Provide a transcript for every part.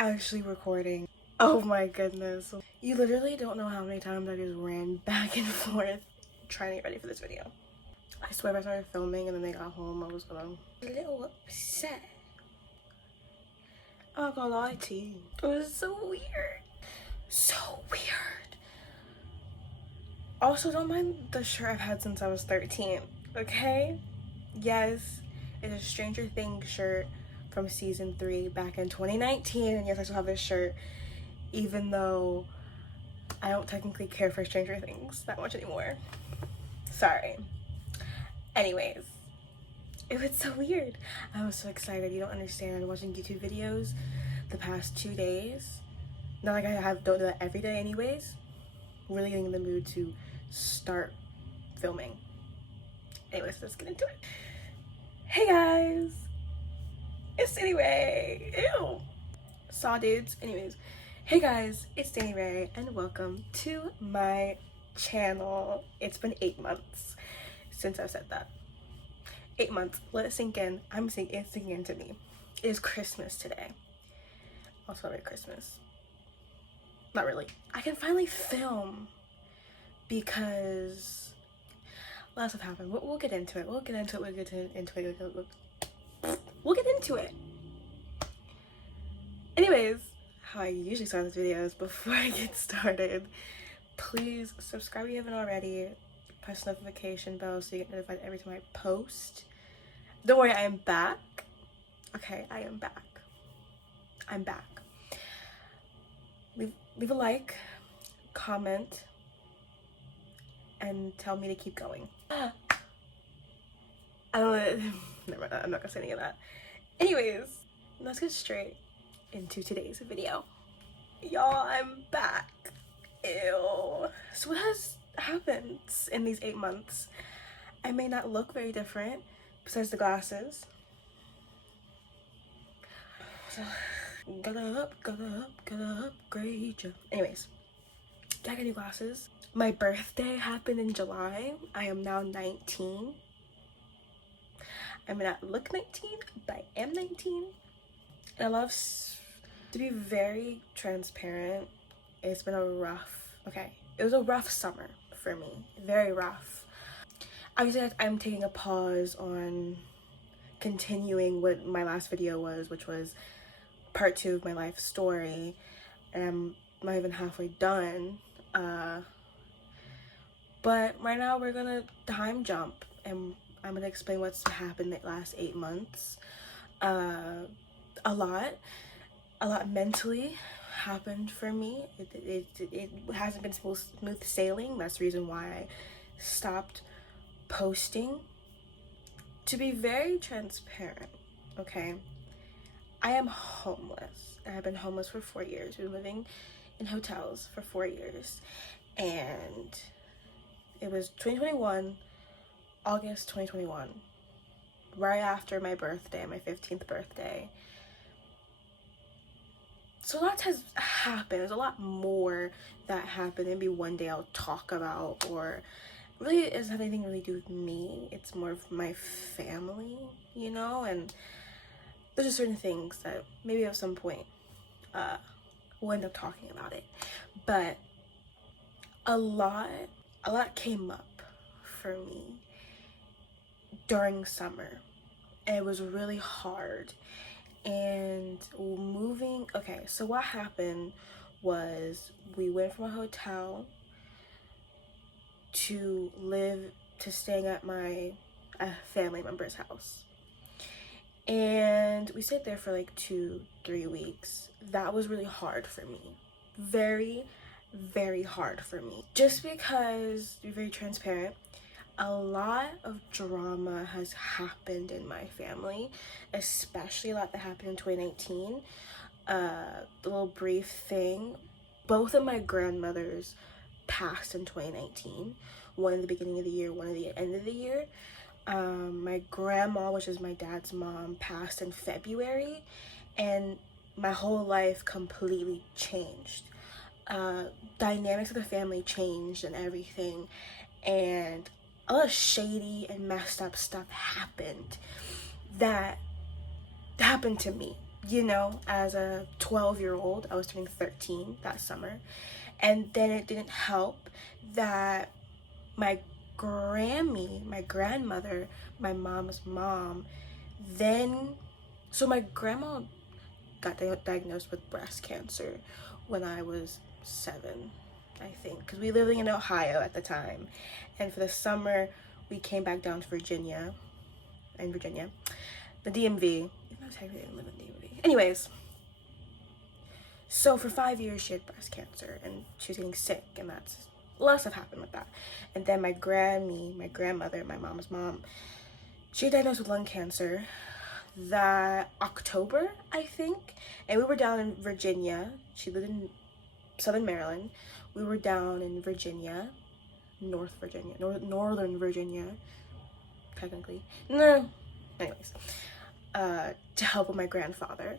actually recording. Oh my goodness. You literally don't know how many times I just ran back and forth trying to get ready for this video. I swear if I started filming and then they got home, I was a little upset. I'm not gonna lie to you. It was so weird. So weird. Also, don't mind the shirt I've had since I was 13, okay? Yes, it's a Stranger Things shirt from season 3 back in 2019, and yes, I still have this shirt, even though I don't technically care for Stranger Things that much anymore. Sorry. Anyways, it was so weird. I was so excited. You don't understand. Watching YouTube videos the past 2 days. Not like don't do that every day anyways. Really getting in the mood to start filming. Anyways, let's get into it. Hey guys, it's Danny Ray. Ew. Saw dudes. Anyways, hey guys, it's Danny Ray and welcome to my channel. It's been 8 months since I've said that. 8 months. Let it sink in. It's sinking into me. It is Christmas today. Also, Merry Christmas. Not really. I can finally film because lots have happened. We'll get into it. We'll get into it. Anyways, how I usually start these videos before I get started, please subscribe if you haven't already. Press the notification bell so you get notified every time I post. Don't worry, I am back. Okay, I am back. I'm back. Leave a like, comment, and tell me to keep going. I don't know. Never mind, I'm not gonna say any of that. Anyways, let's get straight into today's video. Y'all, I'm back. Ew. So what has happened in these 8 months? I may not look very different besides the glasses. So, gotta upgrade ya. Anyways, I got new glasses. My birthday happened in July. I am now 19. I may not look 19, but I am 19. And I love to be very transparent. It's been a rough, it was a rough summer for me. Very rough. Obviously, I'm taking a pause on continuing what my last video was, which was part 2 of my life story. And I'm not even halfway done. But right now we're gonna time jump and I'm gonna explain what's happened the last 8 months. A lot mentally happened for me. It hasn't been smooth sailing. That's the reason why I stopped posting. To be very transparent, okay, I am homeless. I've been homeless for 4 years. We've been living in hotels for 4 years, and it was 2021, August 2021, right after my birthday, my 15th birthday. So a lot has happened. There's a lot more that happened. Maybe one day I'll talk about, or really it doesn't have anything really to do with me. It's more of my family, you know, and there's just certain things that maybe at some point we'll end up talking about it. But a lot came up for me during summer, and it was really hard. And moving, so what happened was we went from a hotel to staying at my family member's house, and we stayed there for like 2-3 weeks. That was really hard for me. Very, very hard for me, just because, to be very transparent, a lot of drama has happened in my family, especially a lot that happened in 2019. The little brief thing, both of my grandmothers passed in 2019, one in the beginning of the year, one at the end of the year. My grandma, which is my dad's mom, passed in February, and my whole life completely changed. Dynamics of the family changed and everything, and a lot of shady and messed up stuff happened that happened to me. you know, as a 12-year-old. I was turning 13 that summer. And then it didn't help that my my grandmother, my mom's mom, then, so my grandma got diagnosed with breast cancer when I was 7, I think, because we lived in Ohio at the time. And for the summer, we came back down to Virginia, the DMV, even though technically I didn't live in the DMV. Anyways, so for 5 years, she had breast cancer, and she was getting sick, and that's a lot of stuff happened with that. And then my grandmother, my mom's mom, she was diagnosed with lung cancer that October, I think. And we were down in Virginia. She lived in Southern Maryland. We were down in Virginia, Northern Virginia, technically. No, anyways, to help with my grandfather.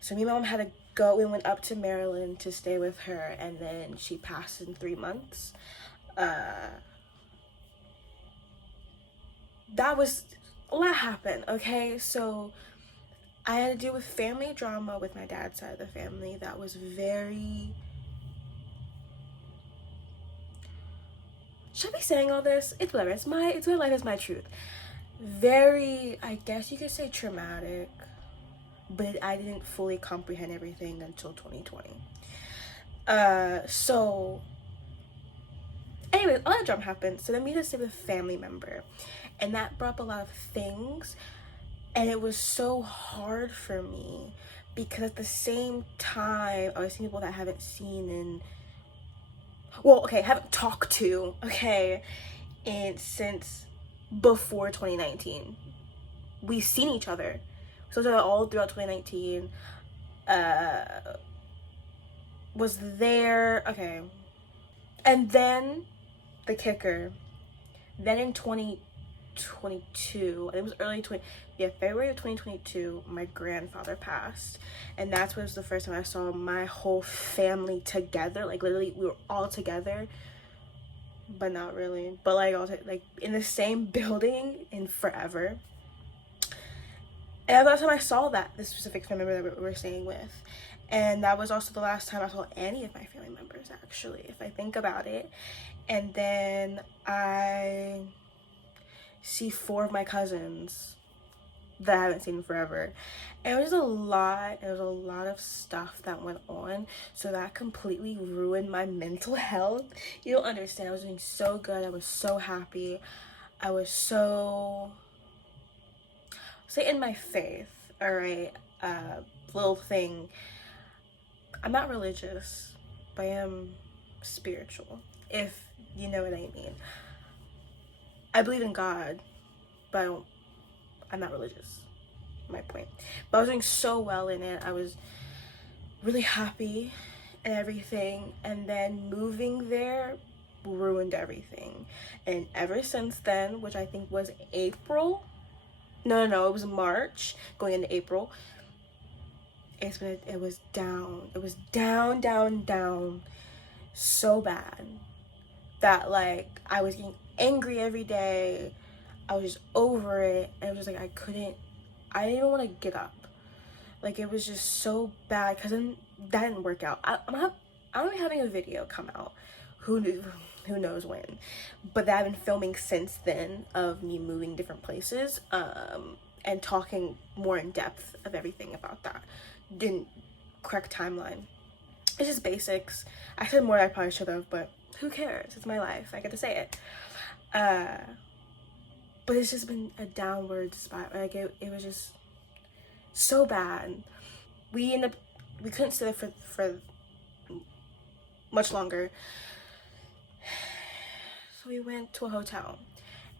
So me and my mom had to go. We went up to Maryland to stay with her, and then she passed in 3 months. That was a lot happened, okay? So I had to deal with family drama with my dad's side of the family that was very... Should I be saying all this? It's whatever. It's my life, it's my truth. Very, I guess you could say, traumatic, but I didn't fully comprehend everything until 2020. So anyways, all that drama happened. So then we had to stay with a family member, and that brought up a lot of things, and it was so hard for me because at the same time I was seeing people that I haven't seen in, well, okay, haven't talked to, okay, and since before 2019. We've seen each other. So all throughout 2019. Was there, okay. And then the kicker. Then in 2022, I think it was February of 2022, my grandfather passed. And that was the first time I saw my whole family together. Like literally we were all together. But not really. But like all like in the same building in forever. And that was the last time I saw this specific family member that we were staying with. And that was also the last time I saw any of my family members, actually, if I think about it. And then I see 4 of my cousins that I haven't seen in forever. And it was a lot. There was a lot of stuff that went on. So that completely ruined my mental health. You don't understand. I was doing so good. I was so happy. I was so... Say in my faith, all right, little thing. I'm not religious, but I am spiritual, if you know what I mean. I believe in God, but I'm not religious, my point. But I was doing so well in it. I was really happy and everything, and then moving there ruined everything. And ever since then, which I think was April, no, it was March going into April, it was down. It was down so bad that like I was getting angry every day. I was just over it, and it was just like I didn't even want to get up. Like it was just so bad because then that didn't work out. I'm be having a video come out. Who knows when, but that I've been filming since then of me moving different places, and talking more in depth of everything about that. Didn't correct timeline. It's just basics. I said more than I probably should have, but who cares? It's my life. I get to say it. But it's just been a downward spiral. Like it was just so bad. We couldn't stay there for much longer. So we went to a hotel,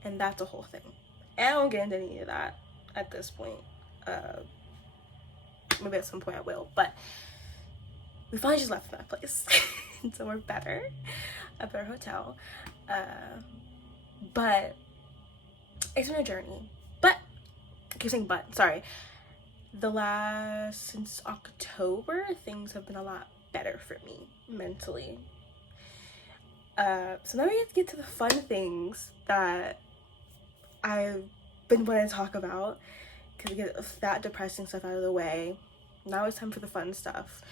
and that's a whole thing. And I don't get into any of that at this point. Maybe at some point I will, but we finally just left that place. Somewhere better, a better hotel. But it's been a journey. But I keep saying but, sorry. Since October, things have been a lot better for me mentally. So now we get to the fun things that I've been wanting to talk about, because we get that depressing stuff out of the way. Now it's time for the fun stuff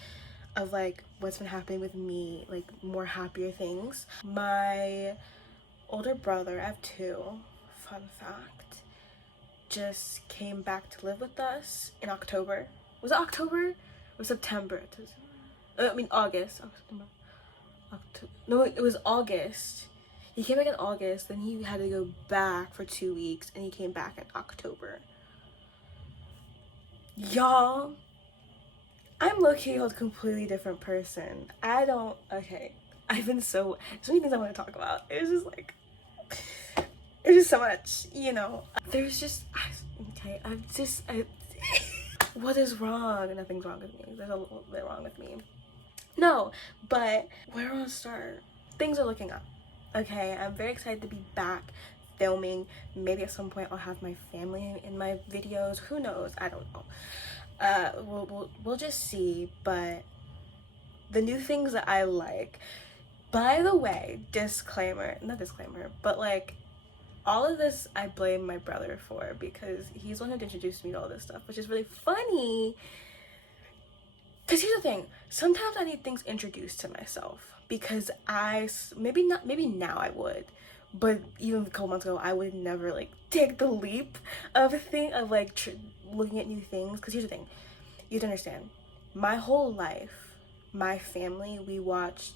of like what's been happening with me, like more happier things. My older brother, I have two, fun fact, just came back to live with us in October. Was it October or September? I mean August. No, it was August. He came back in August, then he had to go back for 2 weeks, and he came back in October. Y'all, I'm low-key a completely different person. I've been so many things I want to talk about. It's just so much, you know. There's just, what is wrong? Nothing's wrong with me. There's a little bit wrong with me. No, but where do I want to start? Things are looking up. Okay, I'm very excited to be back filming. Maybe at some point I'll have my family in my videos. Who knows? I don't know. We'll just see. But the new things that I like. By the way, not disclaimer, but like all of this I blame my brother for, because he's the one who introduced me to all this stuff, which is really funny. Because here's the thing, sometimes I need things introduced to myself, because maybe now I would, but even a couple months ago I would never like take the leap of like looking at new things. Because here's the thing, you have to understand, my whole life, my family, we watched,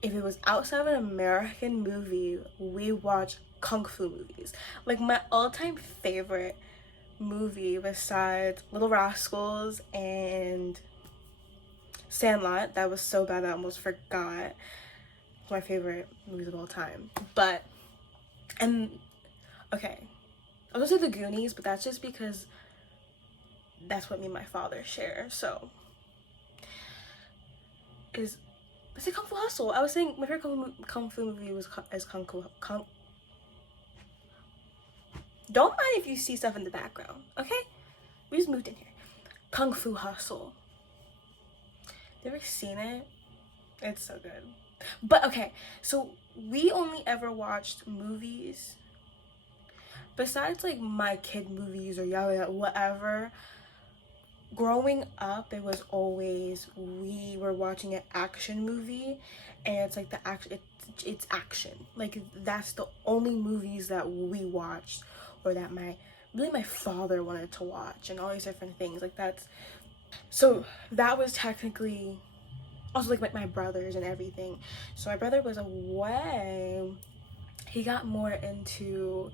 if it was outside of an American movie, we watched kung fu movies. Like my all-time favorite movie besides Little Rascals and Sandlot, that was so bad that I almost forgot, my favorite movies of all time. But okay, I was gonna say The Goonies, but that's just because that's what me and my father share. So let's say Kung Fu Hustle. I was saying my favorite kung fu movie was Kung Fu. Don't mind if you see stuff in the background, okay? We just moved in here. Kung Fu Hustle. You ever seen it? It's so good. But okay, so we only ever watched movies, besides like my kid movies or whatever. Growing up, it was always, we were watching an action movie, and it's like it's action. Like that's the only movies that we watched, or that my father wanted to watch, and all these different things like that's. So that was technically also like my brothers and everything. So my brother was away. He got more into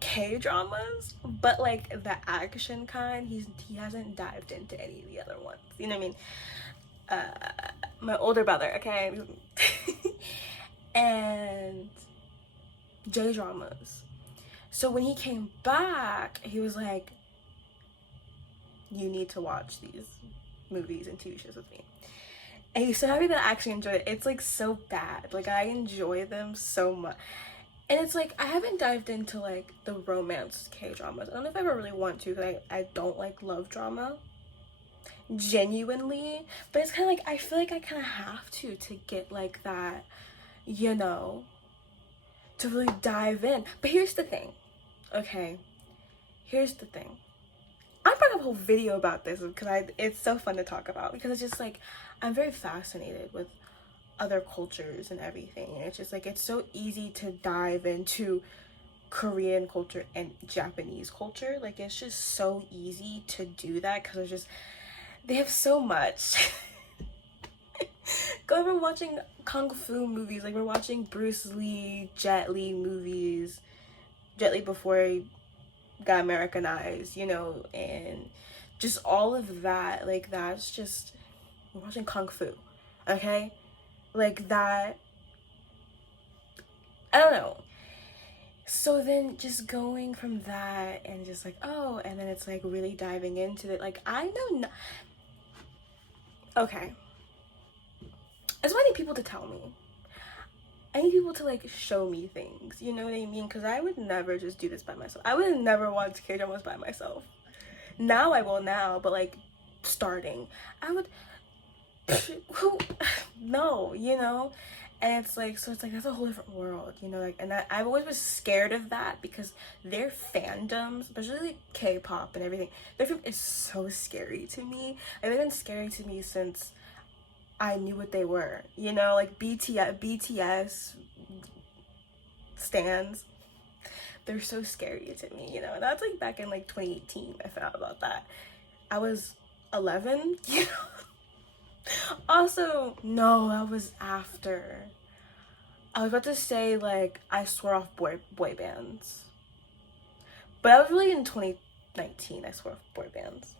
K-dramas, but like the action kind. He hasn't dived into any of the other ones. You know what I mean? My older brother, okay? And J-dramas. So when he came back, he was like, you need to watch these movies and TV shows with me. And he's so happy that I actually enjoyed it. It's like so bad. Like I enjoy them so much. And it's like, I haven't dived into like the romance K-dramas. I don't know if I ever really want to, because I don't like love drama. Genuinely. But it's kind of like, I feel like I kind of have to get like that, you know, to really dive in. But here's the thing. Okay. Here's the thing. I'm bringing up a whole video about this because it's so fun to talk about, because it's just like, I'm very fascinated with other cultures and everything, and it's just like, it's so easy to dive into Korean culture and Japanese culture. Like it's just so easy to do that, because it's just, they have so much. Go, we're watching kung fu movies, like we're watching Bruce Lee, Jet Li movies, Jet Li before he got Americanized, you know, and just all of that. Like that's just, we're watching kung fu, okay? Like that, I don't know. So then just going from that and just like, oh, and then it's like really diving into it. Like I know not, okay, that's why I need people to tell me. I need people to like show me things, you know what I mean? Because I would never just do this by myself. I would never watch K-dramas by myself. Now I will now, but like starting, I would, who, no, you know? And it's like, so it's like, that's a whole different world, you know, like, and that, I've always been scared of that because their fandoms, especially like K-pop and everything, their fandom is so scary to me. And they've been scary to me since I knew what they were, you know, like BTS stands. They're so scary to me, you know, and that's like back in like 2018, I found out about that. I was 11, you know. Also, no, that was after. I was about to say, like, I swore off boy bands. But I was really in 2019, I swore off boy bands.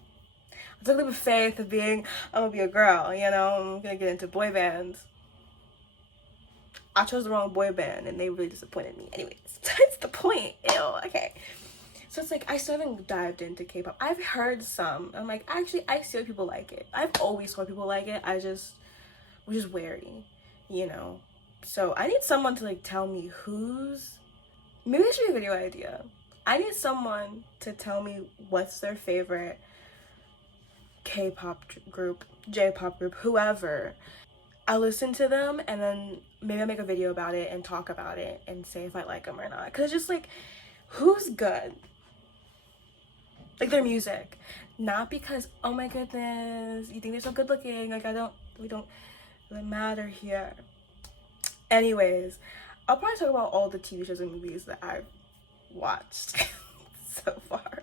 I took the leap of faith of being, I'm gonna be a girl, you know, I'm gonna get into boy bands. I chose the wrong boy band and they really disappointed me. Anyways, that's the point. Ew, okay. So it's like, I still haven't dived into K-pop. I've heard some. I'm like, actually, I see why people like it. I've always saw people like it. I was just wary, you know. So I need someone to like tell me maybe this should be a video idea. I need someone to tell me what's their favorite K-pop group, J-pop group, whoever. I'll listen to them and then maybe I'll make a video about it and talk about it and say if I like them or not. Cause it's just like, who's good? Like their music. Not because, oh my goodness, you think they're so good looking. Like we don't matter here. Anyways, I'll probably talk about all the TV shows and movies that I've watched so far.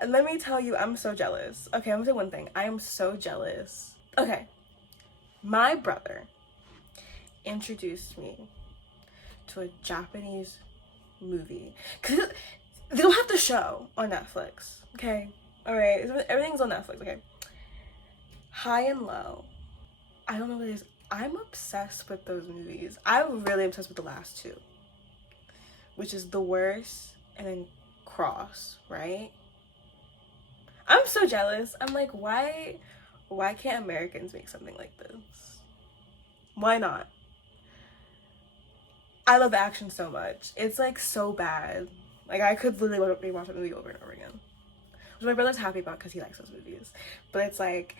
And let me tell you, I'm so jealous. Okay, I'm gonna say one thing. I am so jealous. Okay, my brother introduced me to a Japanese movie. Cause they don't have the show on Netflix, okay? Alright, everything's on Netflix, okay? High and Low. I don't know what it is. I'm obsessed with those movies. I'm really obsessed with the last two, which is The Worst and then Cross, right? I'm so jealous. I'm like, why can't Americans make something like this? Why not? I love action so much. It's like so bad. Like I could literally rewatch that movie over and over again. Which my brother's happy about because he likes those movies. But it's like,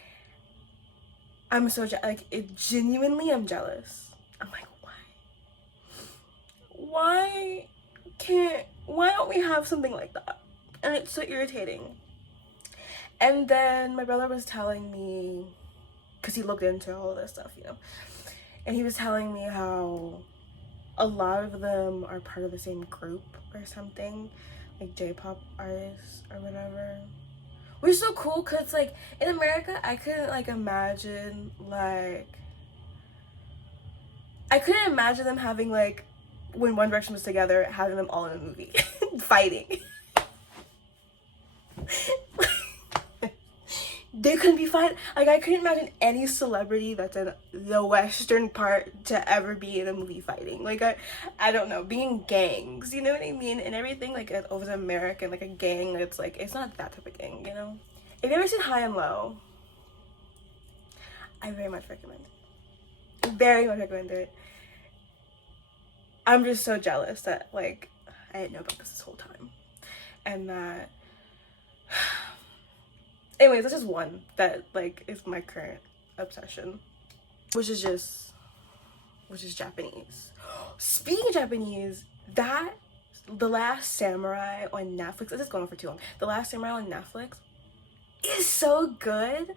I'm so genuinely I'm jealous. I'm like, why don't we have something like that? And it's so irritating. And then my brother was telling me, because he looked into all of this stuff, you know, and he was telling me how a lot of them are part of the same group or something, like J-pop artists or whatever. Which is so cool because like in America I couldn't imagine them having like when One Direction was together, having them all in a movie fighting. They couldn't be fighting. Like I couldn't imagine any celebrity that's in the Western part to ever be in a movie fighting. Like I don't know, being gangs, you know what I mean, and everything like over the American like a gang. It's like it's not that type of gang, you know. If you've ever seen High and Low, I very much recommend it. Very much recommend it. I'm just so jealous that like I didn't know about this whole time, and that. Anyways, that's just one that like is my current obsession, which is Japanese. Speaking of Japanese, The Last Samurai on Netflix, this is going on for too long. The Last Samurai on Netflix is so good.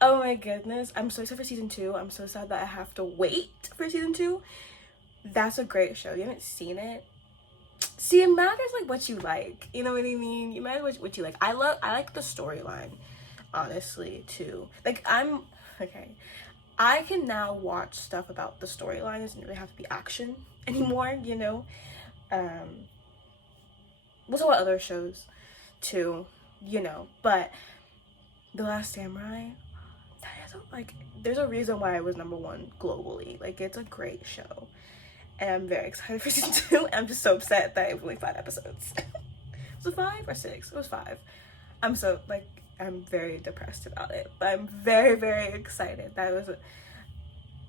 Oh my goodness, I'm so excited for season 2. I'm so sad that I have to wait for season 2. That's a great show. You haven't seen it? See, it matters like what you like. You know what I mean? It matters what you like. I like the storyline, honestly, too. Like I can now watch stuff about the storyline. It doesn't really have to be action anymore, you know. We'll talk about other shows too, you know, but The Last Samurai, there's a reason why it was #1 globally. Like it's a great show. And I'm very excited for season 2. And I'm just so upset that it was only 5 episodes. Was it 5 or 6? It was 5. I'm very depressed about it. But I'm very, very excited. And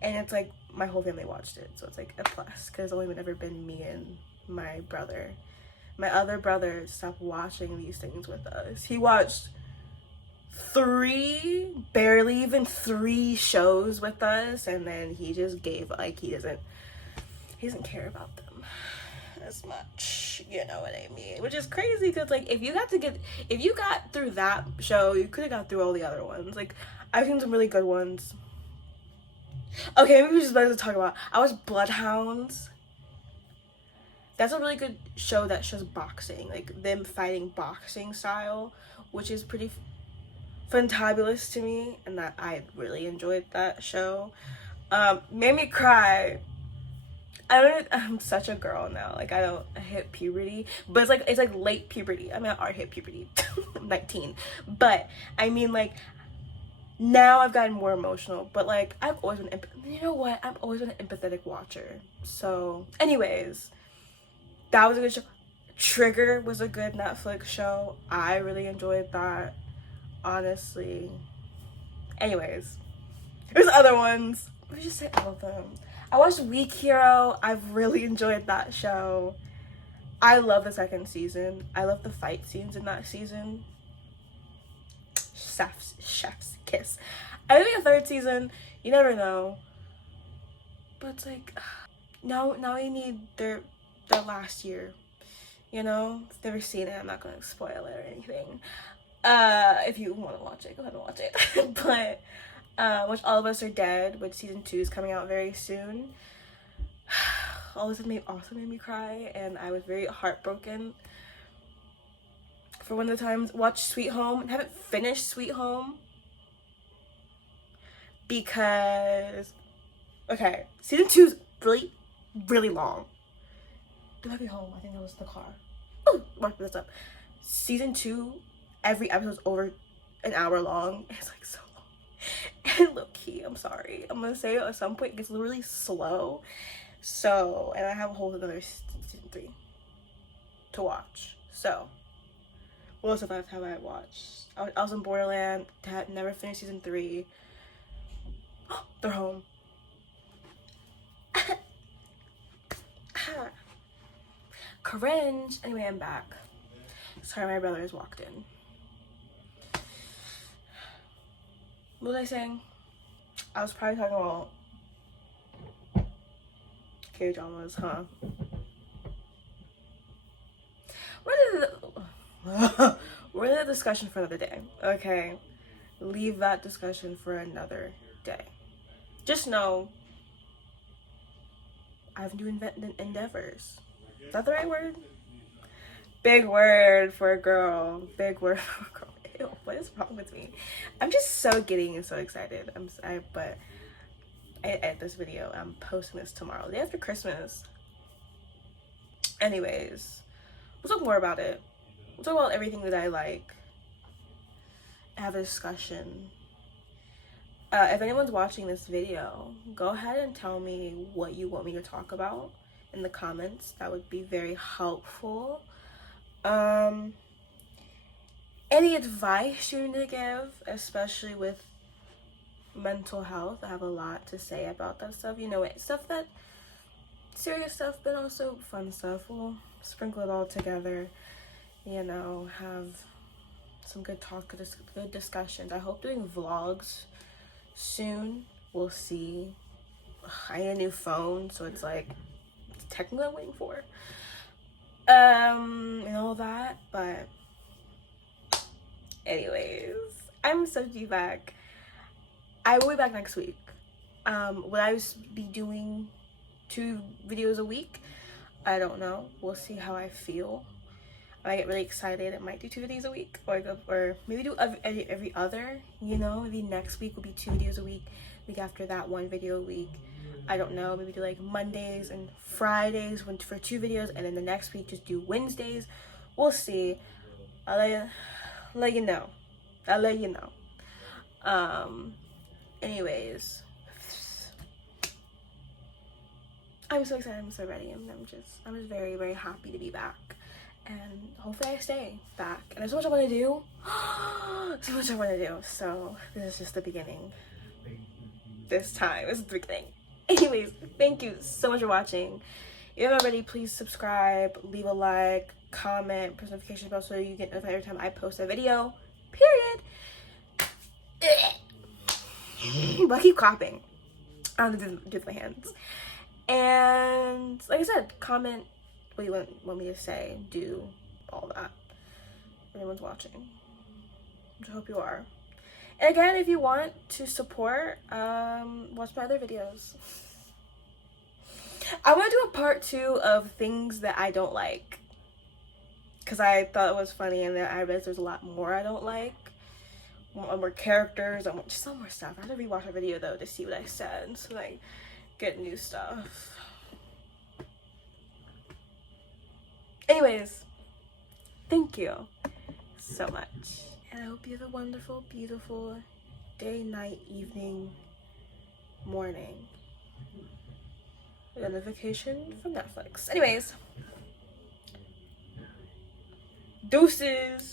it's like my whole family watched it. So it's like a plus. Because it's only ever been me and my brother. My other brother stopped watching these things with us. He watched barely even 3 shows with us, and then he just gave, like, he doesn't care about them as much, you know what I mean? Which is crazy, because like if you got through that show, you could have got through all the other ones. Like, I've seen some really good ones. Okay, maybe we just better to talk about. I watched Bloodhounds. That's a really good show that shows boxing, like them fighting boxing style, which is pretty fantabulous to me, and that I really enjoyed that show. Made me cry. I'm such a girl now. Like, I hit puberty, but it's like late puberty. I mean, I already hit puberty. I'm 19, but I mean, like, now I've gotten more emotional, but like I've always been you know what? I've always been an empathetic watcher. So anyways, that was a good show. Trigger was a good Netflix show. I really enjoyed that, honestly. Anyways, there's other ones. Let me just say all of them. I watched Weak Hero. I've really enjoyed that show. I love the 2nd season. I love the fight scenes in that season. Chef's kiss. I think a 3rd season, you never know. But it's like, now we need their last year. You know? If you've never seen it, I'm not gonna spoil it or anything. If you want to watch it, go ahead and watch it. But watch All of Us Are Dead, which season 2 is coming out very soon. All of it also made me cry, and I was very heartbroken for one of the times. Watch Sweet Home. I haven't finished Sweet Home because, okay, season 2 is really, really long. Do I be home? I think that was the car. Oh, mark this up. Season 2, every episode's over an hour long. It's like so long. And low key, I'm sorry, I'm gonna say it at some point, it gets really slow. So, and I have a whole other season 3 to watch. So, what else have I watched? I was in Borderland. Never finished season 3. They're home. Cringe. Anyway, I'm back. Sorry, my brother has walked in. What was I saying? I was probably talking about K-dramas, huh? We're in a discussion for another day, okay? Leave that discussion for another day. Just know I have new endeavors. Is that the right word? Big word for a girl. Big word for a girl. Ew, what is wrong with me? I'm just so giddy and so excited. But I edit this video. I'm posting this tomorrow, the day after Christmas. Anyways, we'll talk more about it. We'll talk about everything that I like. Have a discussion. If anyone's watching this video, go ahead and tell me what you want me to talk about in the comments. That would be very helpful. Any advice you need to give, especially with mental health. I have a lot to say about that stuff. You know, stuff that serious stuff, but also fun stuff. We'll sprinkle it all together. You know, have some good talk, good discussions. I hope doing vlogs soon. We'll see. I need a new phone, so it's like technically I'm waiting for and all that. But anyways, I'm so due back. I will be back next week. Will I be doing 2 videos a week? I don't know. We'll see how I feel. I get really excited. I might do 2 videos a week, or maybe do every other. You know, maybe next week will be 2 videos a week. Week after that, 1 video a week. I don't know. Maybe do like Mondays and Fridays for 2 videos, and then the next week just do Wednesdays. We'll see. I'll let you know. I'll let you know. Anyways, I'm so excited. I'm so ready. I'm just very, very happy to be back. And hopefully I stay back. And there's so much I want to do. So much I want to do. So this is just the beginning. This is the beginning. Anyways, thank you so much for watching. If you haven't already, please subscribe, leave a like, comment, press notification bell so you get notified every time I post a video. Period. But I keep clapping. I don't do with my hands. And like I said, comment what you want me to say, do all that. If anyone's watching, which I hope you are. And again, if you want to support, watch my other videos. I want to do a part 2 of things that I don't like, because I thought it was funny, and then I realized there's a lot more I don't like. More characters, just some more stuff. I had to rewatch a video though to see what I said, so I get new stuff. Anyways, thank you so much, and I hope you have a wonderful, beautiful day, night, evening, morning. A notification from Netflix. Anyways, deuces.